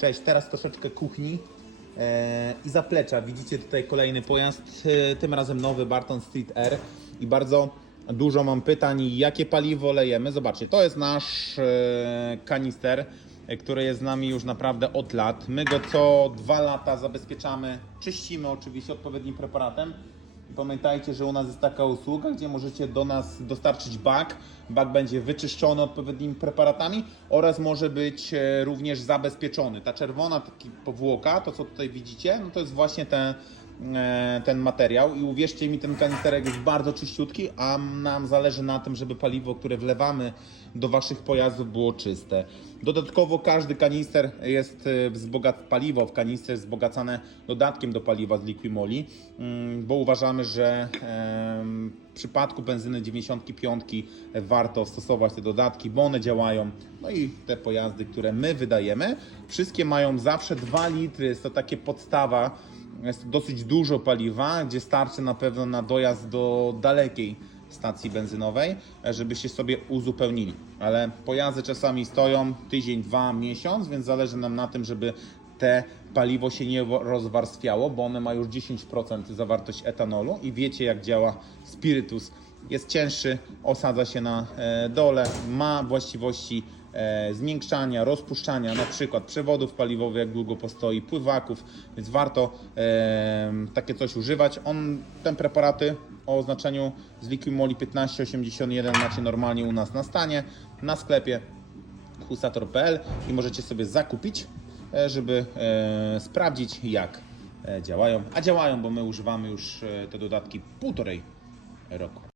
Cześć, teraz troszeczkę kuchni e, i zaplecza. Widzicie tutaj kolejny pojazd, e, tym razem nowy Barton Street Air i bardzo dużo mam pytań, jakie paliwo lejemy. Zobaczcie, to jest nasz e, kanister, e, który jest z nami już naprawdę od lat. My go co dwa lata zabezpieczamy, czyścimy oczywiście odpowiednim preparatem. Pamiętajcie, że u nas jest taka usługa, gdzie możecie do nas dostarczyć bak. Bak będzie wyczyszczony odpowiednimi preparatami oraz może być e, również zabezpieczony. Ta czerwona taki powłoka, to co tutaj widzicie, no to jest właśnie ten, ten materiał i uwierzcie mi, ten kanisterek jest bardzo czyściutki, a nam zależy na tym, żeby paliwo, które wlewamy do Waszych pojazdów było czyste. Dodatkowo każdy kanister jest e, wzbogac paliwo w kanister jest wzbogacane dodatkiem do paliwa z Liquimoli, mm, bo uważamy, że w przypadku benzyny 95 warto stosować te dodatki, bo one działają. No i te pojazdy, które my wydajemy, wszystkie mają zawsze 2 litry, jest to takie podstawa, jest dosyć dużo paliwa, gdzie starczy na pewno na dojazd do dalekiej stacji benzynowej, żebyście sobie uzupełnili. Ale pojazdy czasami stoją tydzień, dwa, miesiąc, więc zależy nam na tym, żeby te paliwo się nie rozwarstwiało, bo one ma już 10% zawartość etanolu i wiecie jak działa spirytus. Jest cięższy, osadza się na e, dole, ma właściwości e, zmiękczania, rozpuszczania na przykład przewodów paliwowych, jak długo postoi, pływaków, więc warto takie coś używać. On, te preparaty o oznaczeniu z Liquimoli 1581 macie normalnie u nas na stanie, na sklepie husator.pl i możecie sobie zakupić, żeby e, sprawdzić jak e, działają. A działają, bo my używamy już e, te dodatki półtorej roku.